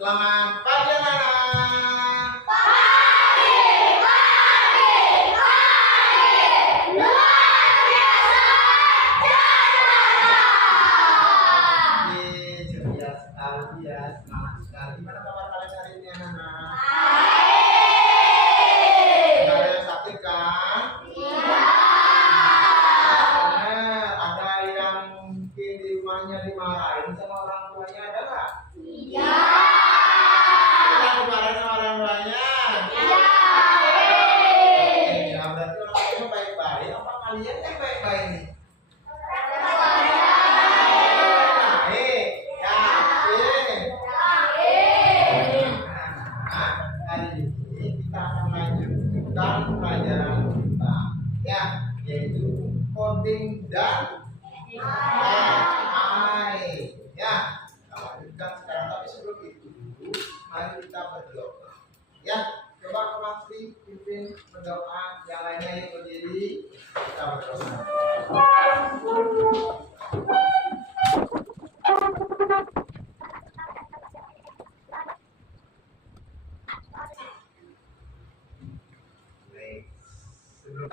Selamat pagi anak-anak. Pagi. Luar biasa cerdas. Ceria sekali ya, semangat sekali. Gimana kabar kalian hari ini anak-anak? Baik. Nggak ada yang sakit kan? Iya. Ada yang mungkin di rumahnya dimarahin sama orang tuanya, ada nggak? Iya. Pernah dimarahin sama orang tuanya? Iya. Ya berarti orang tuanya baik-baik. Apa kalian yang baik-baik nih? Baik, yakin. Nah, hari ini kita akan melanjutkan pelajaran kita, ya, yaitu coding dan AI. Ya, kita lanjutkan sekarang. Tapi sebelum itu, mari kita berdoa. Ya, coba Mas Tri pimpin berdoa. Yang lainnya yang berdiri, kita berdoa. Baik. Sebelum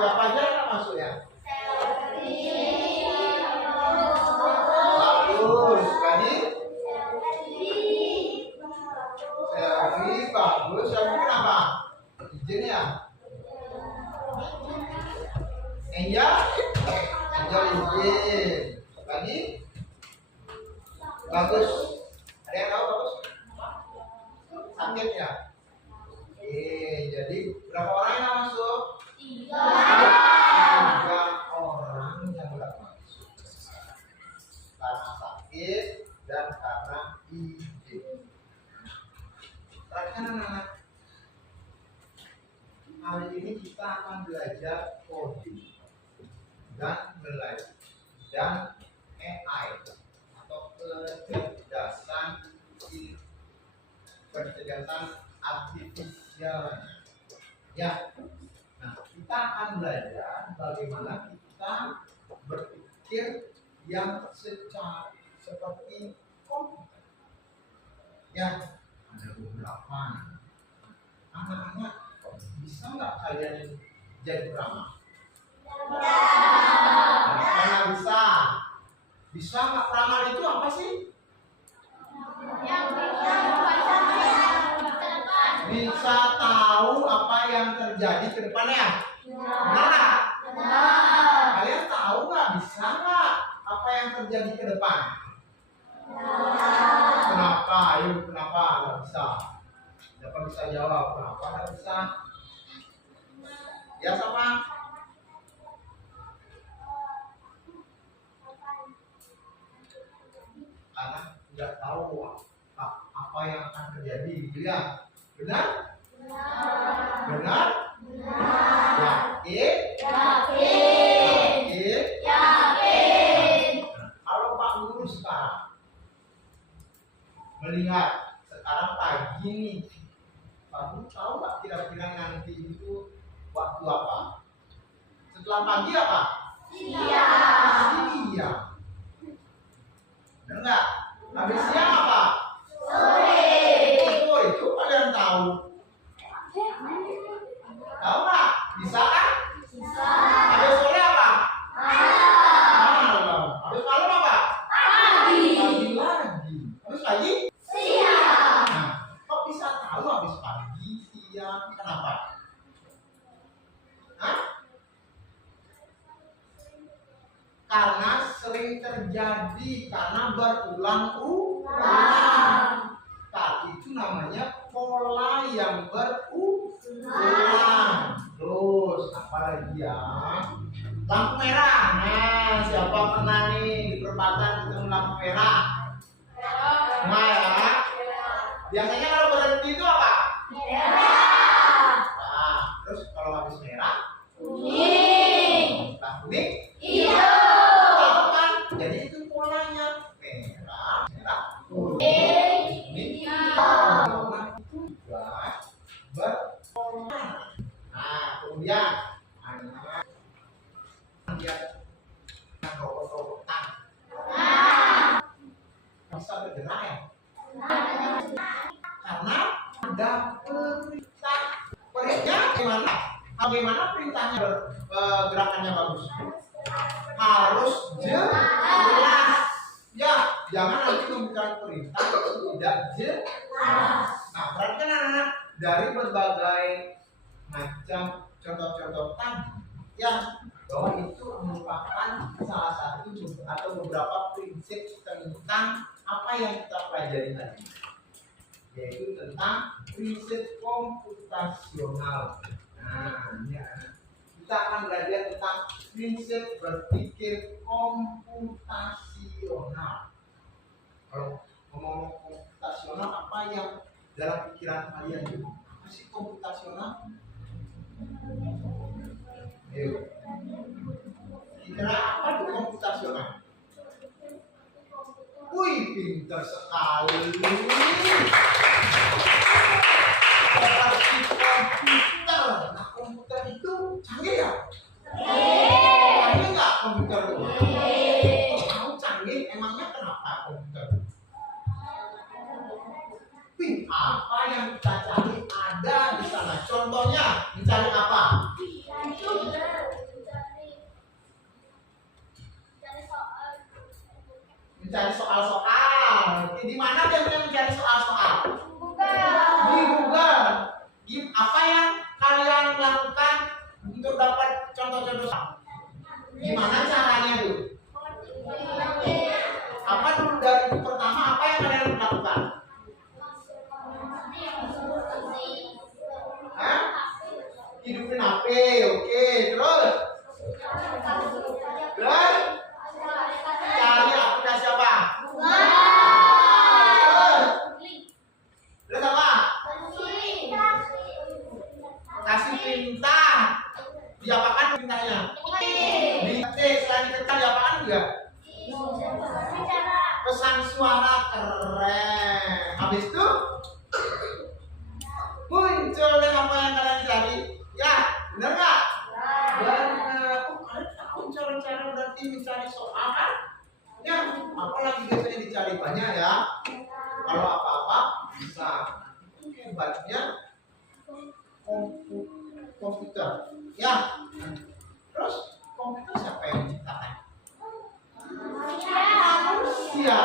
siapa aja yang masuk ya? Bagus, tadi Selvi, bagus. Selvi kenapa? Izin ya? Angel? Angel izin. Tadi? Bagus. Ada yang tahu bagus? Sakit ya? Jadi berapa orang yang masuk? 3 orang yang nggak masuk karena sakit dan karena izin. Perhatikan anak-anak, hari ini kita akan belajar coding dan belajar dan AI atau kecerdasan artifisial. Ya. Nah, kita akan belajar bagaimana kita berpikir yang seperti komputer. Ya, ada beberapa. Anak-anak, bisa nggak kalian jadi peramal? Mana bisa? Bisa nggak peramal itu apa sih? Bisa tahu apa yang terjadi ke depannya. Benar nggak? Kalian tahu nggak? Bisa nggak apa yang terjadi ke depan? Kenapa? Ayo, kenapa nggak bisa? Siapa bisa jawab? Kenapa nggak bisa? Ya sama. Karena tidak tahu apa yang akan terjadi, gitu ya. Benar? Benar? Yakin? Kalau Pak Guru sekarang melihat sekarang pagi nih, Pak Guru tahu nggak kira-kira nanti itu waktu apa? Setelah pagi apa? Siang. Benar nggak? Habis siang apa? Sore itu kalian tahu? Tahu nggak? Bisa kan? Habis sore apa? Malam. Habis malam apa? Pagi lagi. Habis pagi? Siang. Nah, kok bisa tahu habis pagi, siang? Kenapa? Hah? Karena sering terjadi, karena berulang-ulang. Itu namanya pola yang berulang. Terus apa lagi ya? Lampu merah. Nah, siapa pernah nih di perempatan ketemu lampu merah? Nah ya. Biasanya kalau berhenti itu apa? Nah, terus kalau habis merah? Kuning. Nah, kuning? Tahu kan? Jadi itu polanya. Merah, kuning, warna itu juga berpola. Nah, kemudian anak lihat bagaimana perintahnya gerakannya bagus? Harus jelas. Ya, jangan nanti memberikan perintah tidak jelas. Nah, perhatikan anak-anak dari berbagai macam contoh-contoh tadi, ya, bahwa itu merupakan salah satu atau beberapa prinsip tentang apa yang kita pelajari tadi, yaitu tentang prinsip komputasional. Nah, ya. Kita akan belajar tentang prinsip berpikir komputasional. Kalau ngomong komputasional, apa yang dalam pikiran kalian itu? Apa sih komputasional? Ayo. Kira apa itu komputasional? Wih, pintar sekali. Seperti komputer. Nah, komputer itu canggih ya? Canggih nggak komputer itu? Tahu canggih, emangnya kenapa komputer? Wih, apa yang kita cari ada di sana. Contohnya, mencari apa? Mencari soal-soal. Di mana dia mencari soal-soal? Di Google. Apa yang kalian lakukan untuk dapat contoh-contoh soal? Gimana caranya tuh? Apa dulu dari pertama apa yang kalian lakukan? Hah? Hidupin HP, oke. Terus? Terus? Cari aplikasi apa? Terus apa? Kasih perintah. Diapakan perintahnya? Diketik. Selain diketik diapakan juga? Pesan suara, keren. Habis itu muncul deh apa yang kalian cari. Ya, benar nggak? Benar. Oh, kalian tahu cara-cara berarti mencari soal kan? Ya, apalagi biasanya dicari banyak ya. Kalau apa-apa bisa. Itu hebatnya komputer. Ya. Terus komputer siapa yang menciptakan? Manusia.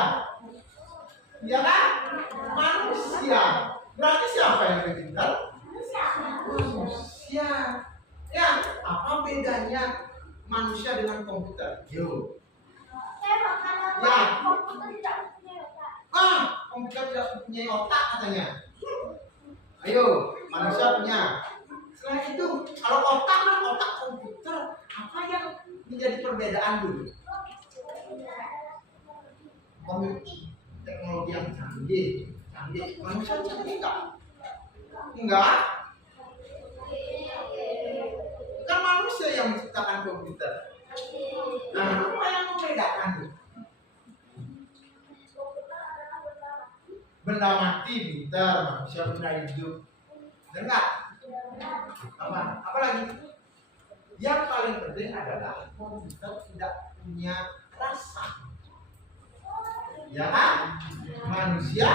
Iya kan? Manusia. Berarti siapa yang pintar? Manusia. Ya, apa bedanya manusia dengan komputer? Yuk. Ya. Komputer tidak mempunyai otak katanya. Ayo, manusia punya. Selain itu, kalau otak kan otak komputer, apa yang menjadi perbedaan dulu? Teknologi yang canggih. Manusia canggih nggak? Enggak. Kan manusia yang menciptakan komputer. Nah, apa yang membedakan tuh? Benda mati pintar, manusia benda hidup. Benar nggak? Apa lagi? Yang paling penting adalah komputer tidak punya rasa. Ya kan? Manusia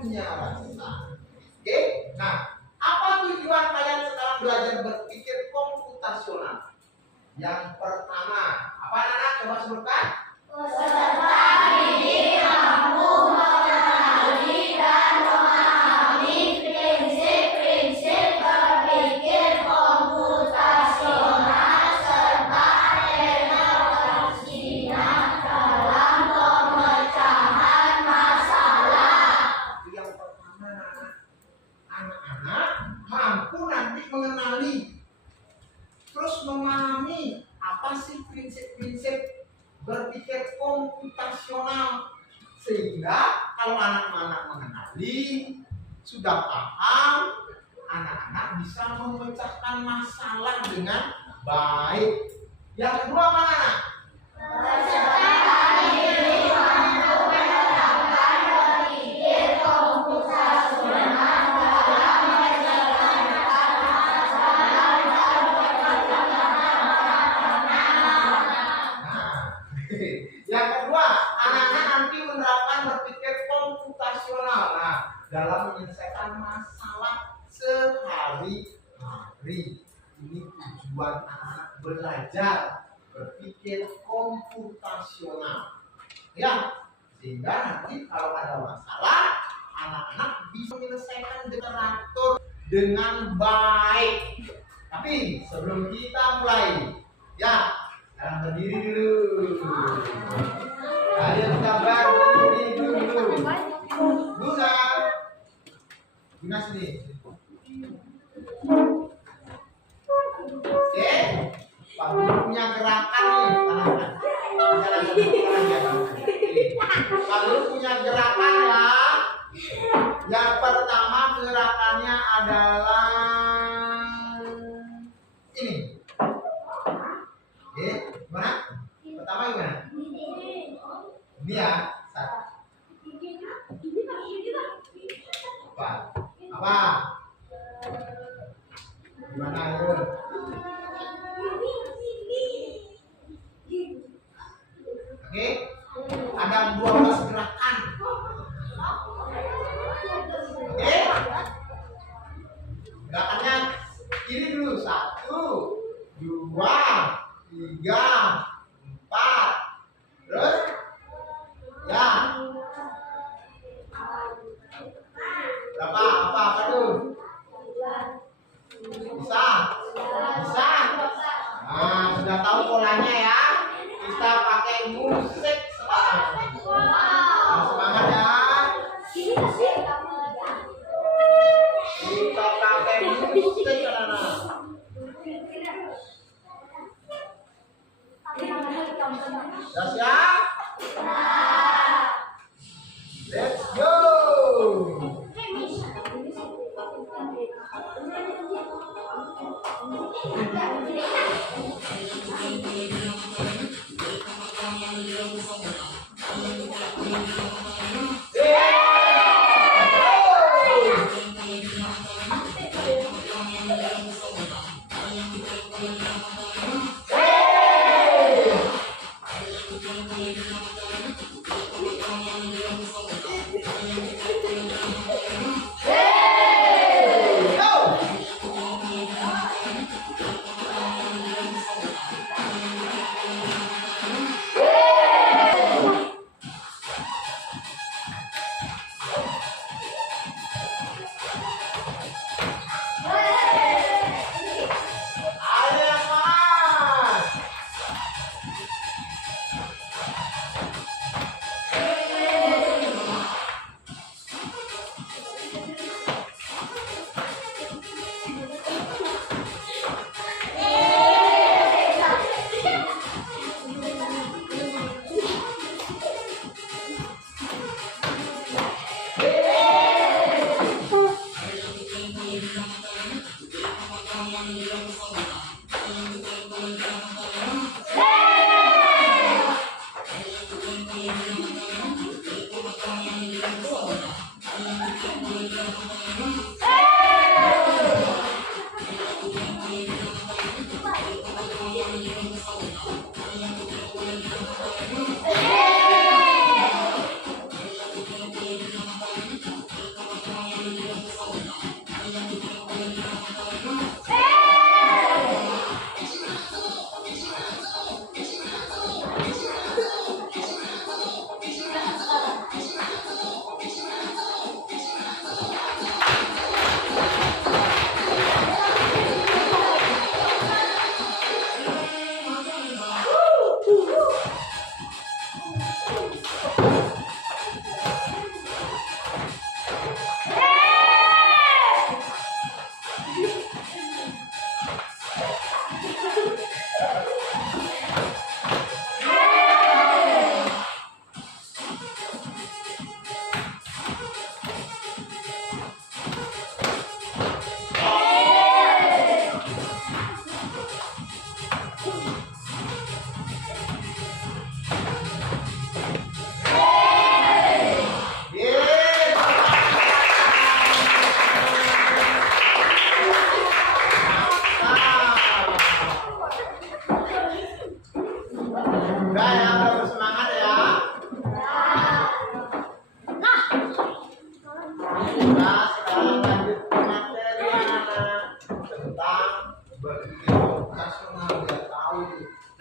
punya rasa. Oke? Nah, apa tujuan kalian sekarang belajar berpikir komputasional? Yang pertama, apa anak-anak? Coba sebutkan. Peserta didik mampu mengenali dan memahami prinsip-prinsip berpikir komputasional serta relevansinya dalam pemecahan masalah. Yang pertama, anak-anak mampu nanti mengenali, terus memahami apa sih prinsip-prinsip berpikir komputasional, sehingga kalau anak-anak mengenali, sudah paham, anak-anak bisa memecahkan masalah dengan baik. Yang kedua mana? Peserta didik mampu menerapkan berpikir komputasional dalam menyelesaikan masalah dan Yang kedua, anak-anak nanti menerapkan berpikir komputasional. Nah, dalam menyelesaikan masalah sehari-hari. belajar berpikir komputasional. Ya, sehingga nanti kalau ada masalah, anak-anak bisa menyelesaikan dengan teratur dengan baik. Tapi sebelum kita mulai, ya, sekarang berdiri dulu. Ayo kita berdiri dulu. Guna sini. Oke, Pak Guru punya gerakan nih. Pak Guru punya gerakan ya. Yang pertama gerakannya adalah ini. Oke, gimana? Pertama gimana? Ini ya. Apa? Gimana itu? Oke, ada 12 gerakan. Oke, gerakannya ini dulu 1, 2, 3, 4. Terus, ya. Berapa? Apa tuh? Bisa? Bisa? Nah, sudah tahu polanya ya. Kita pakai musik sekarang. Nah, semangat ya. Kita pakai musik anak-anak. Sudah siap? Let's go.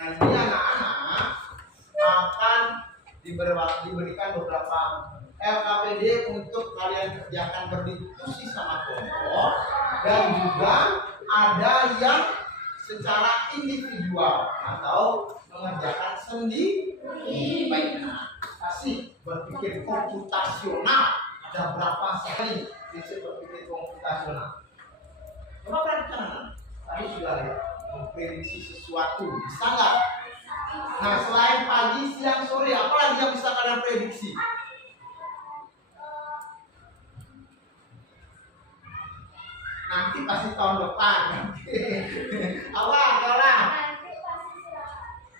Nanti anak-anak akan diberikan beberapa LKPD untuk kalian kerjakan berdiskusi sama kelompok, dan juga ada yang secara individual atau mengerjakan sendiri. Baik, kasih berpikir komputasional. Ada berapa sekali prinsip berpikir komputasional? Coba perhatikan, tadi sudah lihat memprediksi sesuatu, bisa nggak? Nah, selain pagi, siang, sore, apa lagi yang bisa kalian prediksi? Nanti pasti tahun depan. Apa? Kalau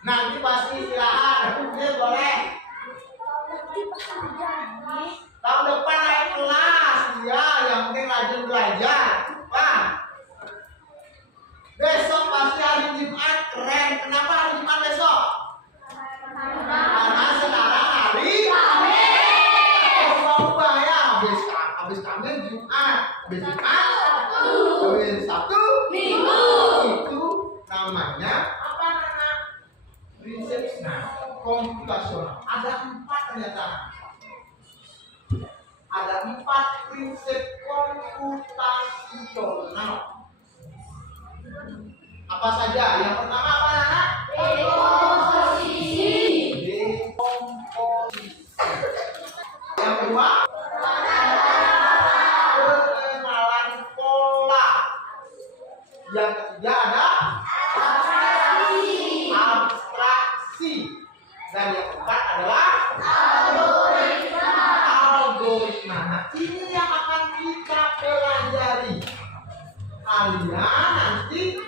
nanti pasti istirahat. Boleh. Tahun depan naik kelas, ya, yang penting rajin belajar. Pak, besok pasti hari Jumat keren. Kenapa hari Jumat besok? Karena sekarang hari ubah ya. Habis Kamis Jumat, habis Jumat, habis Sabtu Minggu. Itu namanya apa, anak? Prinsip komputasional. Ada 4 ternyata. Ada 4 prinsip komputasional. Apa saja? Yang pertama apa, anak? Dekomposisi. Yang kedua? Pengenalan pola. Yang ketiga ada abstraksi. Dan yang keempat adalah algoritma. Nah, ini yang akan kita pelajari. Kalian nanti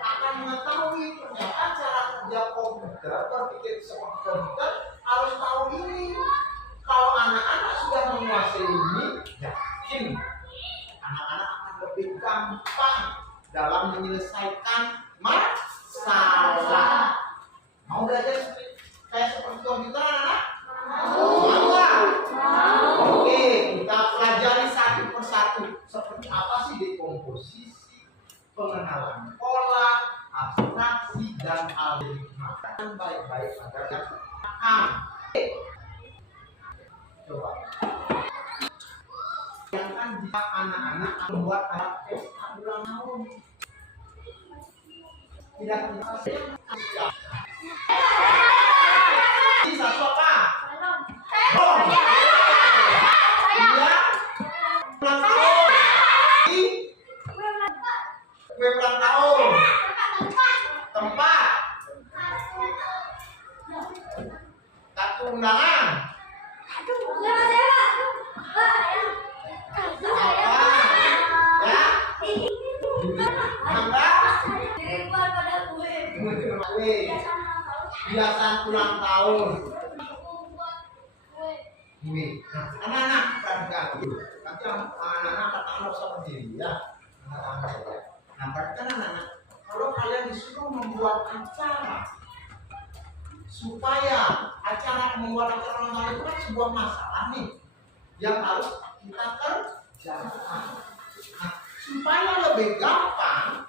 akan mengetahui ternyata cara kerja komputer, berpikir seperti komputer, harus tahu ini. Kalau anak-anak sudah menguasai ini, yakin anak-anak akan lebih gampang dalam menyelesaikan masalah. Mau belajar kayak seperti komputer, anak-anak? Mau? Oke, kita pelajari satu persatu. Seperti apa sih dekomposisi, pengenalan pola, abstraksi, dan algoritma. Baik-baik agar yang paham. Coba. Bayangkan jika anak-anak membuat alat pesta ulang tahun. Tidak bisa. Ini satu apa? Bom. Iya. Ulang tahun. Kue ulang tahun. Tempat. Kartu undangan. Hiasan ulang tahun. Nah, anak-anak perhatikan dulu. Nanti anak-anak katakan usah berdiri ya. Nah, perhatikan anak-anak. Kalau kalian disuruh membuat acara, supaya membuat acara ulang tahun itu kan sebuah masalah nih yang harus kita kerjakan. Nah, supaya lebih gampang,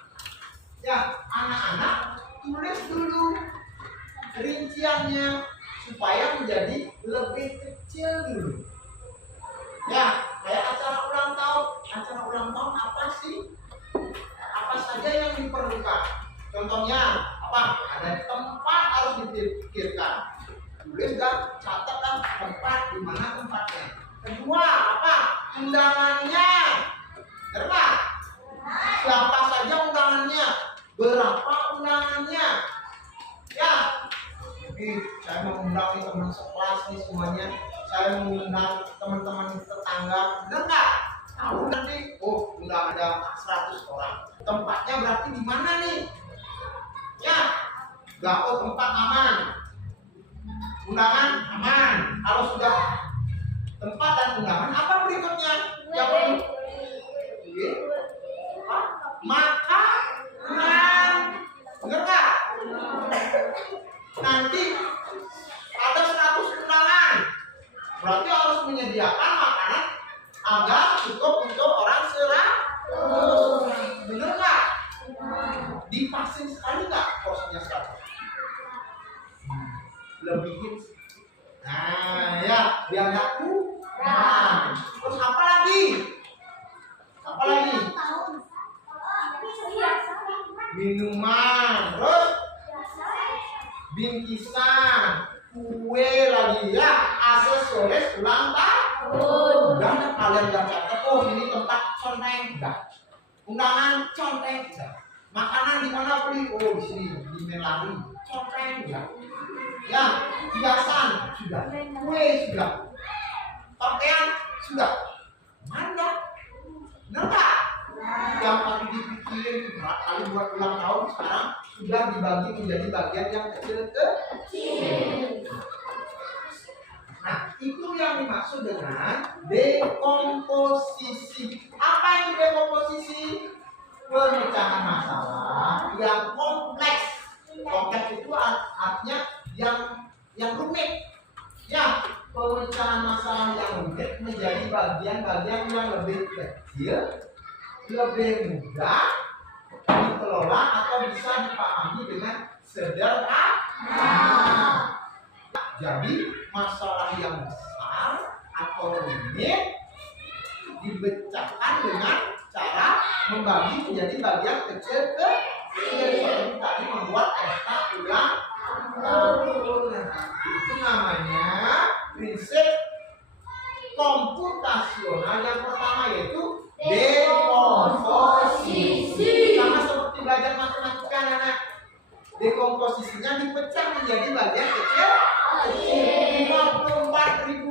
ya anak-anak tulis dulu rinciannya supaya menjadi lebih kecil dulu. Ya, kayak acara ulang tahun. Acara ulang tahun apa sih? Apa saja yang diperlukan? Contohnya apa? Ada tempat harus dipikirkan. Tulis dan catatkan tempat, di mana tempatnya. Kedua, apa? Undangannya. Berapa? Siapa saja undangannya? Berapa undangannya? Ya, jadi saya mengundang teman sekelas nih semuanya. Saya mengundang teman-teman tetangga. Benar nggak? Tahu nanti, oh udah ada 100 orang. Tempatnya berarti di mana nih? Ya, oh tempat aman. Undangan aman. Kalau sudah tempat dan undangan, apa berikutnya? Yang perlu? Makanan. Benar nggak? Nanti ada 100 undangan, berarti harus menyediakan makanan agar cukup untuk orang 100. Bener nggak? Dipasing sekali nggak porsinya 100? dilebihin. Nah, ya, biar nggak kurang. Terus apa lagi? Apa lagi? Minuman, terus bingkisan, kue lagi ya, aksesoris ulang tahun. Udah kalian udah catat, oh ini tempat conteng, udah. Undangan conteng, udah. Makanan di mana beli? Oh di sini di Melari, conteng, udah. Ya, hiasan sudah, kue sudah, pakaian sudah. Mana? Benar nggak? Yang tadi dipikirin kali buat ulang tahun sekarang sudah dibagi menjadi bagian yang kecil. Nah, itu yang dimaksud dengan dekomposisi. Apa itu dekomposisi? Pemecahan masalah yang kompleks. Kompleks itu artinya yang rumit. Ya, pemecahan masalah yang rumit menjadi bagian-bagian yang lebih kecil, lebih mudah dikelola atau bisa dipahami dengan sederhana. Jadi masalah yang besar atau rumit dipecahkan dengan cara membagi menjadi bagian kecil seperti tadi membuat pesta ulang tahun. Itu namanya prinsip komputasional yang pertama, yaitu dekomposisi. Sama seperti belajar matematika, anak. Dekomposisinya dipecah menjadi bagian kecil. 54.500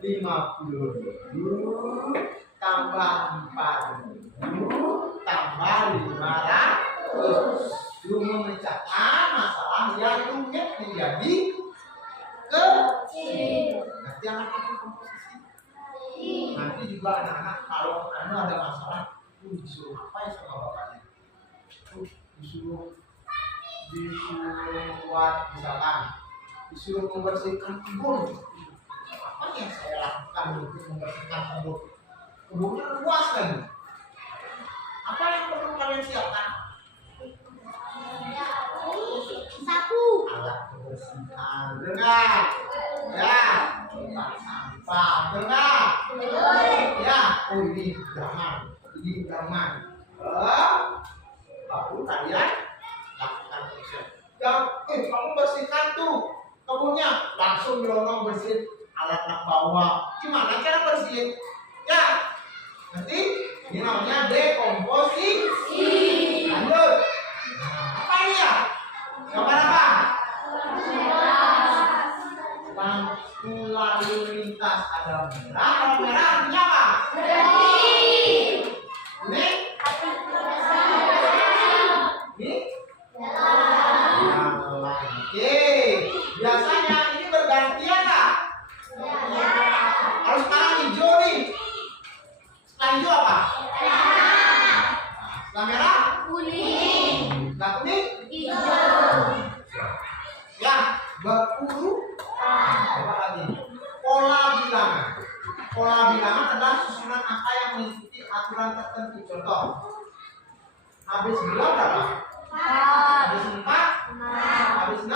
50 tambah 40 tambah 500. Lu memecahkan masalah yang rumit menjadi kecil. Nanti anak itu komposisi. Nanti juga anak-anak kalau ada masalah, disuruh apa ya sama bapaknya? Disuruh buat misalkan disuruh membersihkan kebun. Apa yang saya lakukan untuk membersihkan kebun? Kebunnya luas lagi. Apa yang perlu kalian siapkan? Sapu. Alat kebersihan, dengar? Ya, tempat sampah, dengar? Ya, oh ini jangan, baru kalian lakukan proses. Yang kamu bersihkan tuh kebunnya, langsung nyolong bersihin alat bawa. Gimana cara bersihin? Ya, nanti ini namanya dekomposisi. Lanjut. Apa ini ya? Gambar apa? Lampu lalu lintas ada merah. Kalau merah artinya apa? Ini? Biasanya ini bergantian nggak? Kalau sekarang hijau nih, setelah hijau apa? Setelah merah? Kuning. Setelah kuning? Hijau. Ya, berurutan. Coba lagi. Pola bilangan. Pola bilangan adalah susunan angka yang mengikuti aturan tertentu. Contoh, habis 2 berapa? 4. Habis 4? 6. Habis 6?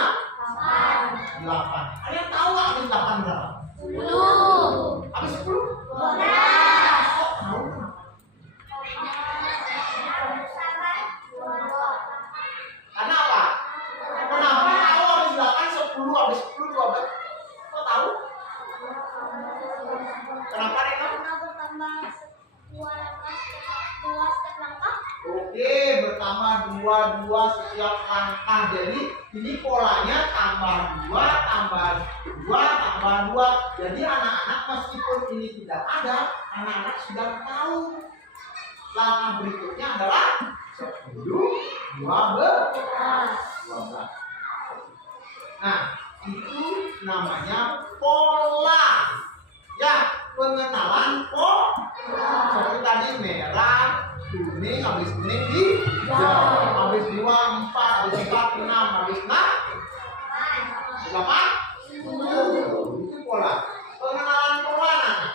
8. Kalian tahu nggak habis 8 berapa? 10. Habis 10? 12. Kok tahu? Karena apa? Kenapa tahu habis 8, 10, habis 10, 12? Kok tahu? Kenapa Reno? Karena bertambah 2 langkah setiap langkah. Oke, bertambah 2 setiap langkah. Jadi ini polanya tambah 2, tambah 2, tambah 2. Jadi anak-anak meskipun ini tidak ada, anak-anak sudah tahu. Langkah berikutnya adalah 10, 12. Nah, itu namanya pola. Ya, pengenalan pola. Seperti tadi merah, kuning, habis kuning hijau, habis 2, 4, habis 4, 6, habis 6, 8, 10. Itu pola. Pengenalan pola. Nah,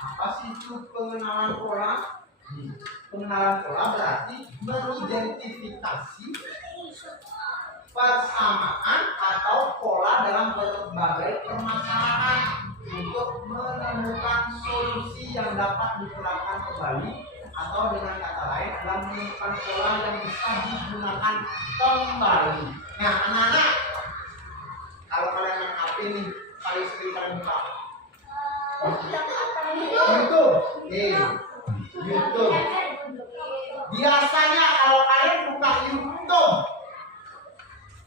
apa sih itu pengenalan pola? Pengenalan pola berarti mengidentifikasi persamaan atau pola dalam berbagai permasalahan untuk menemukan solusi yang dapat diterapkan kembali, atau dengan kata lain adalah menemukan pola yang bisa digunakan kembali. Nah, anak-anak, kalau kalian main HP nih, paling sering kalian buka YouTube. YouTube. Biasanya kalau kalian buka YouTube,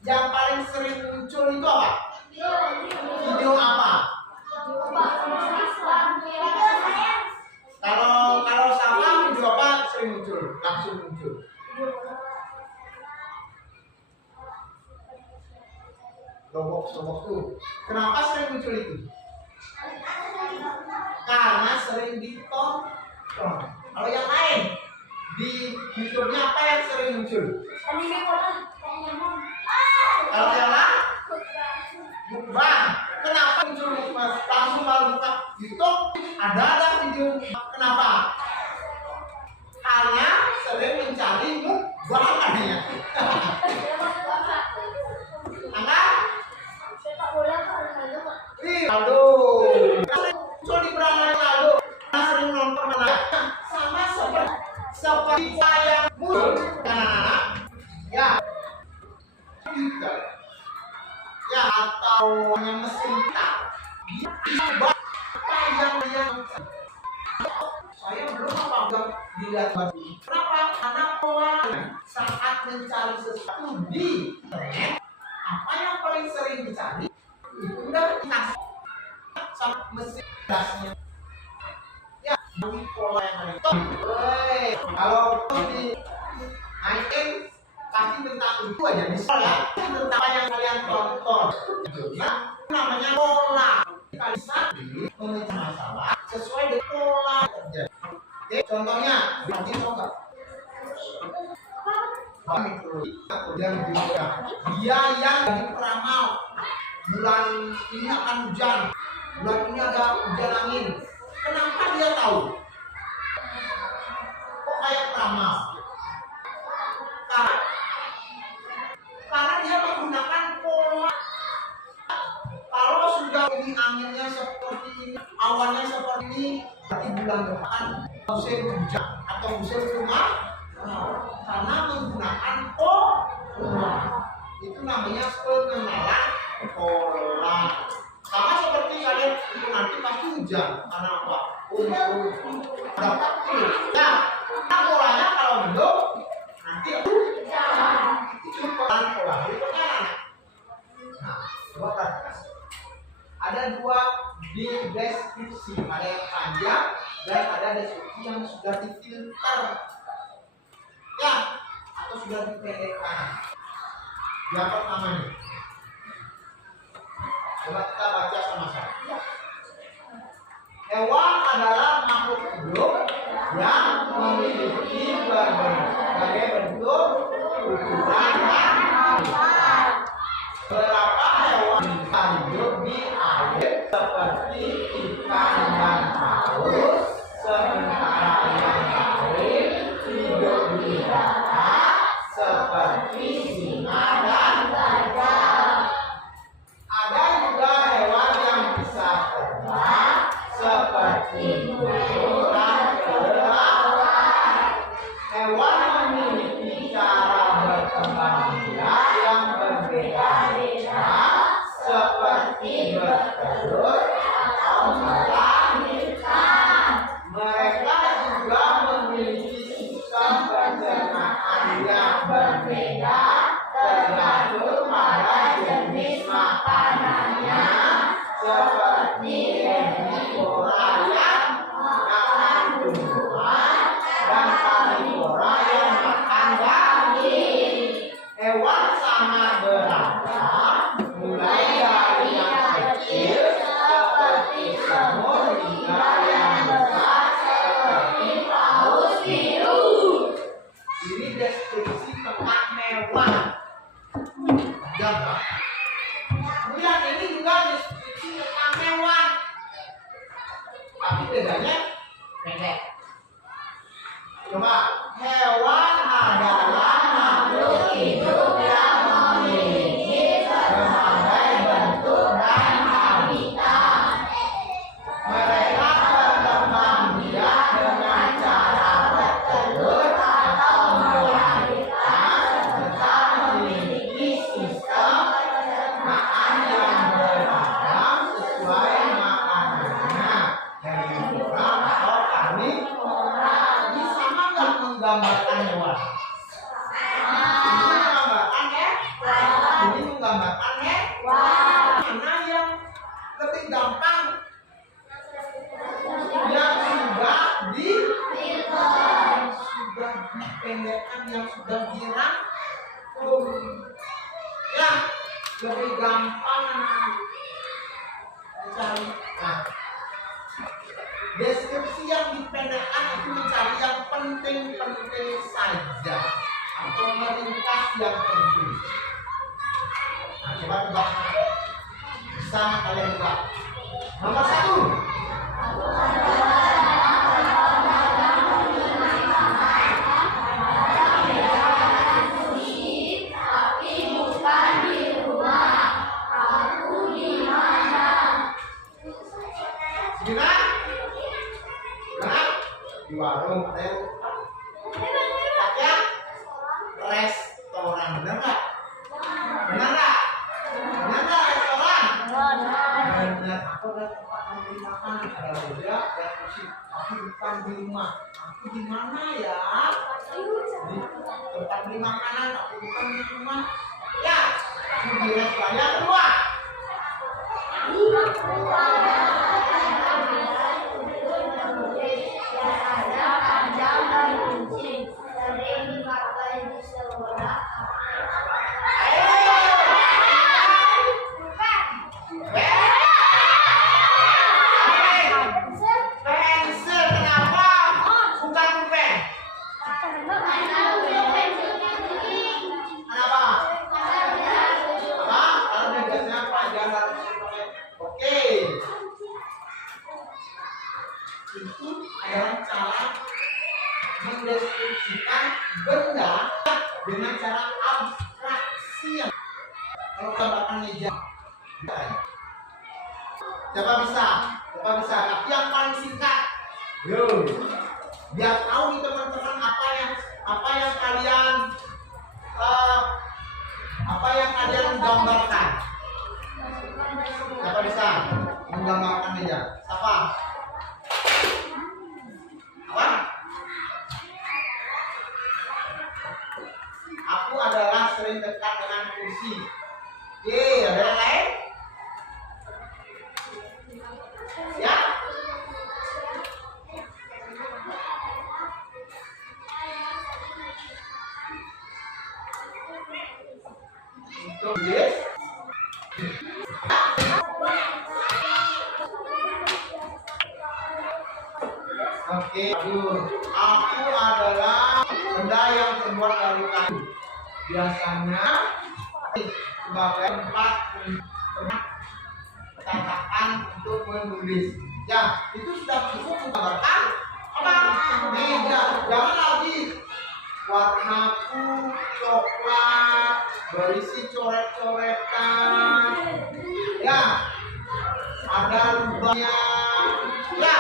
yang paling sering muncul itu apa? Video apa? Kalau sama video apa sering muncul? Langsung muncul. Roblox tuh. Kenapa sering muncul itu? Karena sering ditonton. Kalau yang lain di YouTube-nya apa yang sering muncul? Kalau yang lain mukbang. Kenapa muncul mukbang? Langsung kalau buka YouTube ada video. Kenapa? Karena sering mencari mukbang katanya. Enggak? Aduh. Muncul di perangai lalu. Sering nonton mana? Sama seperti yang muncul. Anak-anak. Ya. Ya, atau hanya mesin tak. Yang saya belum apa dilihat lagi. Kenapa? Karena pola saat mencari sesuatu di internet, apa yang paling sering dicari itu udah dikasih sama mesin dasnya. Ya, dari pola yang ada itu. Kalau di naikin pasti tentang itu aja bisa ya, tentang apa yang kalian tonton. Ya, namanya pola. Kalian bisa memecah masalah sesuai dengan pola terjadi. Oke, contohnya, nanti contoh. Kemudian dia yang dari peramal, bulan ini akan hujan, bulan ini ada hujan angin. Kenapa dia tahu? Kok kayak peramal? Karena dia menggunakan pola. Kalau sudah ini anginnya seperti ini, awannya seperti ini, berarti bulan depan musim hujan atau musim kemarau. Karena menggunakan pola. Itu namanya pengenalan pola. Sama seperti kalian itu nanti pasti hujan. Karena apa? Dapat ya. Nah, polanya kalau mendung nanti hujan. Itu pola. Berikutnya. Nah, coba perhatikan. Ada dua di deskripsi, ada yang panjang dan ada deskripsi yang sudah difilter, ya, atau sudah dipendekkan. Yang pertama nih, coba kita baca sama-sama. Hewan adalah makhluk hidup yang memiliki berbagai bentuk, ukuran, dan beberapa hewan hidup di air seperti ikan dan paus, sementara yang lain hidup di darat seperti singa dan gajah. Ada juga hewan yang bisa terbang seperti burung dan kelelawar. Hewan memiliki cara berkembang biak yang berbeda-beda, seperti bertelur atau melahirkan. Mereka juga memiliki sistem pencernaan yang berbeda tergantung pada jenis makanannya, seperti herbivora yang makan tumbuhan dan karnivora yang makan daging. Hewan sangat beragam, mulai dari yang kecil seperti semut hingga yang besar seperti paus biru. Ini deskripsi tentang hewan. Jangan. Kemudian ini juga deskripsi tentang hewan, tapi bedanya pendek. Coba, hewan adalah makhluk hidup yang memiliki berbagai bentuk ini menggambarkan hewan. Mana yang lebih gampang? Yang sudah dipendekkan, yang sudah dirangkum. Ya, lebih gampang mencari. Nah, deskripsi yang dipendekkan itu mencari yang penting-penting saja atau meringkas yang penting. Nah, coba tebak. Bisa kalian tebak. Nomor 1. Gimana? Di warung, ya? Restoran, benar nggak? Benar nggak? Benar nggak restoran? Benar. Aku ada tempat membeli makan, ada meja, ada kursi. Aku bukan di rumah. Aku di mana ya? Di tempat beli makanan. Aku bukan di rumah. Ya, aku di restoran. Yang kedua. Pensil, kenapa? Bukan pulpen. Kenapa? Apa? Kalau biasanya panjang harus pakai. Oke. Itu adalah cara mendeskripsikan benda dengan cara abstraksi. Kalau gambarkan meja, siapa bisa? Tapi yang paling singkat. Yo, biar tahu nih teman-teman apa yang kalian gambarkan. Siapa bisa menggambarkan meja? Siapa? Apa? Aku adalah sering dekat dengan kursi. Oke, ada yang lain? Ya? Untuk this. Oke, aku adalah benda yang terbuat dari kayu. Biasanya sebagai tempat katakan untuk menulis. Ya, itu sudah cukup menggambarkan apa? Meja. Jangan lagi warnaku coklat berisi coret-coretan. Ya, ada lubangnya. Ya,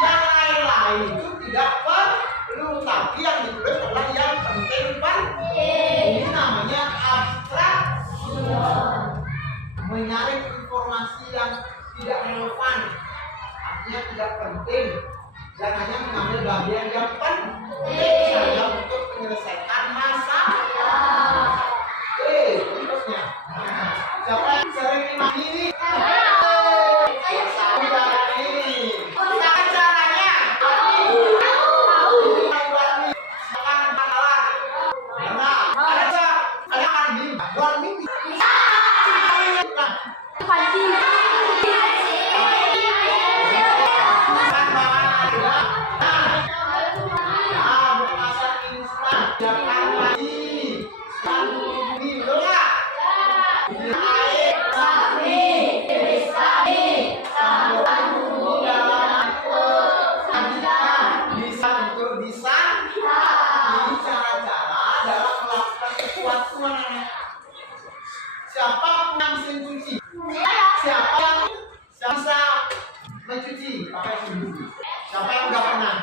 yang lain-lain itu tidak perlu, tapi yang ditulis adalah yang penting. Ini namanya abstraksi. Menyaring informasi yang tidak relevan, artinya tidak penting, dan hanya mengambil bagian yang penting saja untuk menyelesaikan masalah. Terusnya, siapa yang sering imami ini? Siapa yang mesin cuci? Siapa yang bisa mencuci pakai mesin cuci? Siapa yang udah pernah?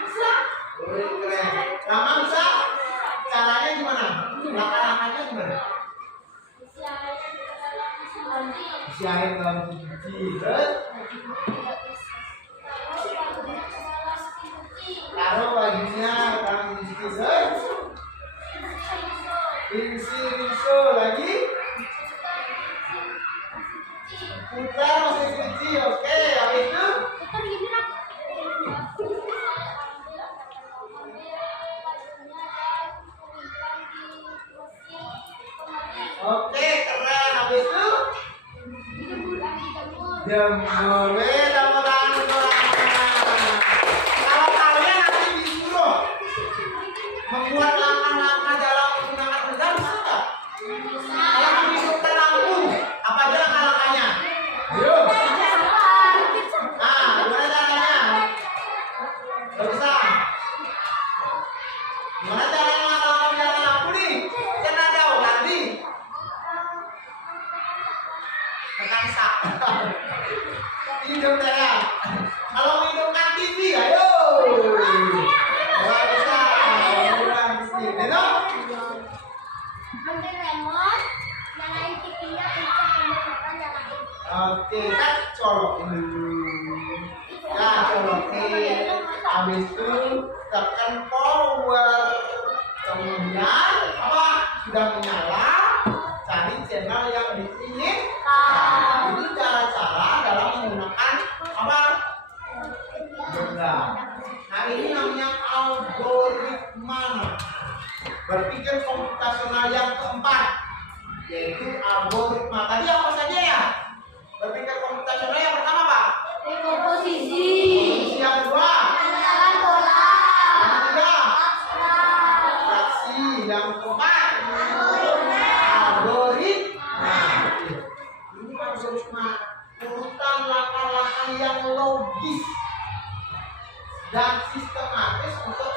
Bisa. Keren. Rama bisa? Caranya gimana? Langkah-langkahnya gimana? Isi air dalam mesin cuci. Terus? Taruh bajunya dalam mesin cuci. Terus? Isi susu lagi. Putar masih cuci, oke. Habis itu Putar gini nak. oke, keren. Habis itu jemur. Tepuk tangan untuk orang-orang. Kalau kalian nanti disuruh membuat langkah-langkah dalam menggunakan pedang, bisa nggak? Kalau menghidupkan lampu, apa aja langkah-langkahnya? Ayo. Nah, gimana caranya? Gak bisa. Gimana caranya langkah-langkah menyalakan lampu nih? Jangan jauh nanti. Tekan sak. Hidup saya. Kalau menghidupkan TV, ayo. Gak bisa. Menghidupkan TV. Nino? Ambil remote, nyalain TV-nya, pencet pembukaan, nyalain. Oke, kan colokin dulu. Nah, colokin. Habis itu tekan power. Kemudian apa? Sudah menyala. Cari channel yang diinginkan. Itu cara-cara dalam menggunakan apa? Benda. Nah, ini namanya algoritma. Berpikir komputasional yang keempat, yaitu algoritma. Tadi apa saja ya? Berpikir komputasional yang pertama apa? Posisi. Posisi yang kedua. Jalan bola. Yang ketiga. Fraksi. Yang keempat. Algoritma. Ini algoritma. Urutan langkah-langkah yang logis dan sistematis untuk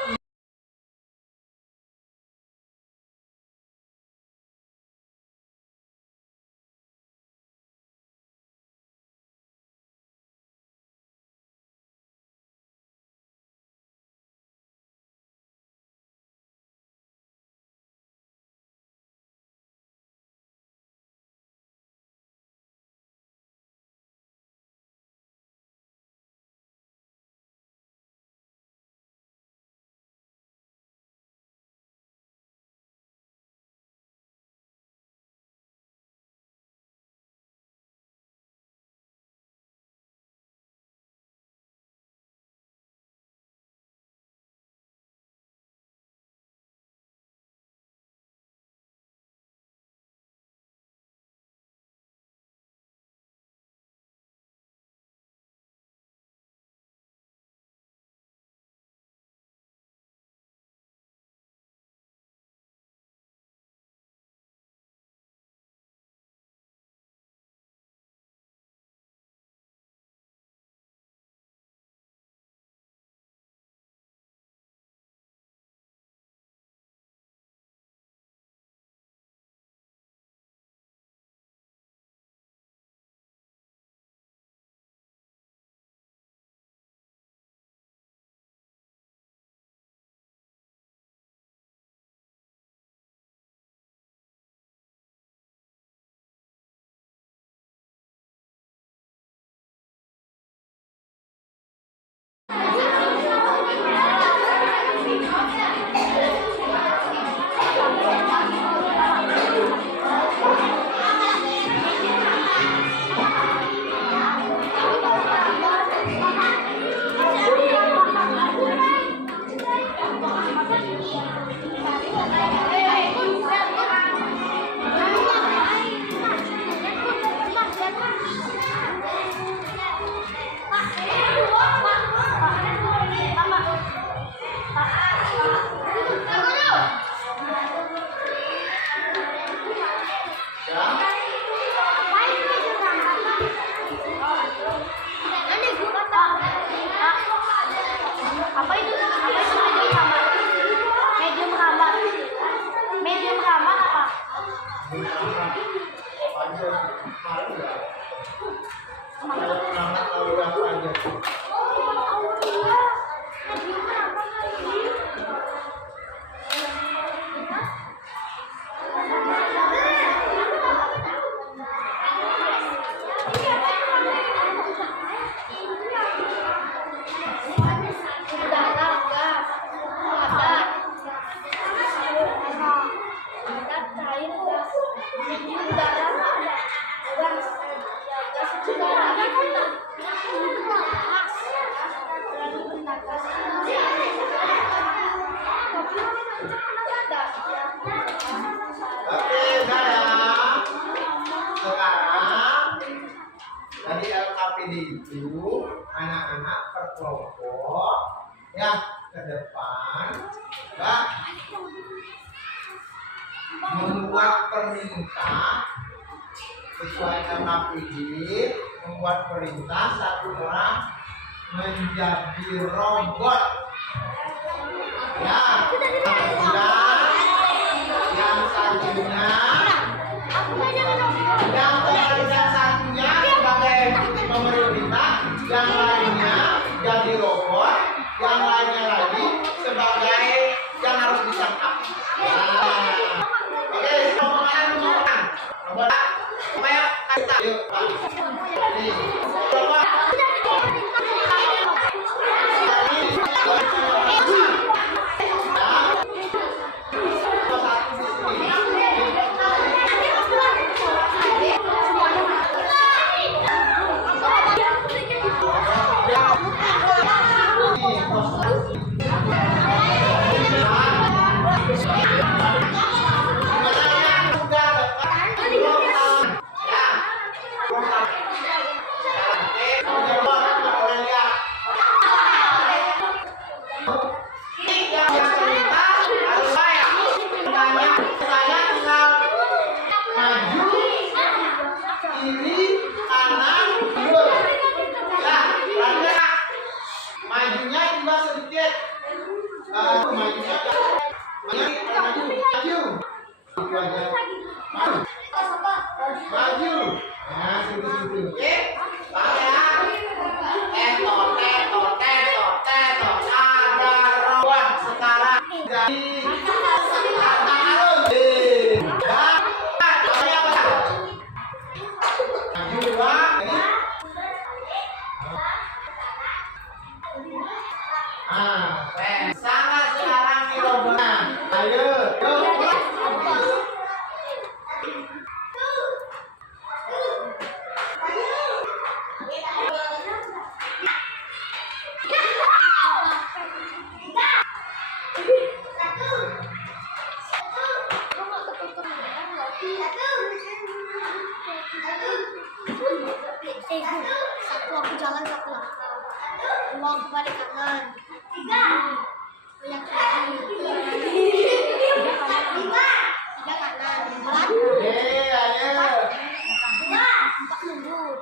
Cair Oke, sayang. Sekarang tadi LKPD itu anak-anak per kelompok ya ke depan, Mbak, membuat perintah sesuai LKPD, membuat perintah satu orang menjadi robot. Ya, kemudian yang satunya sebagai pemerintah, yang lainnya jadi robot, yang lainnya lagi sebagai yang harus ditangkap. Oke, semuanya mengulang. Robot, supaya kita yuk, Pak. Ini robot. Majunya juga sedikit. Majunya maju. Nah, situ. Oke. Ada robot sekarang. Jadi sangat sekarang nih robotnya. Ayo, yuk. Satu aku jalan satu langkah. Uang balik kanan. Yang kiri. Tiga kanan. Empat. Ayo. Empat mundur.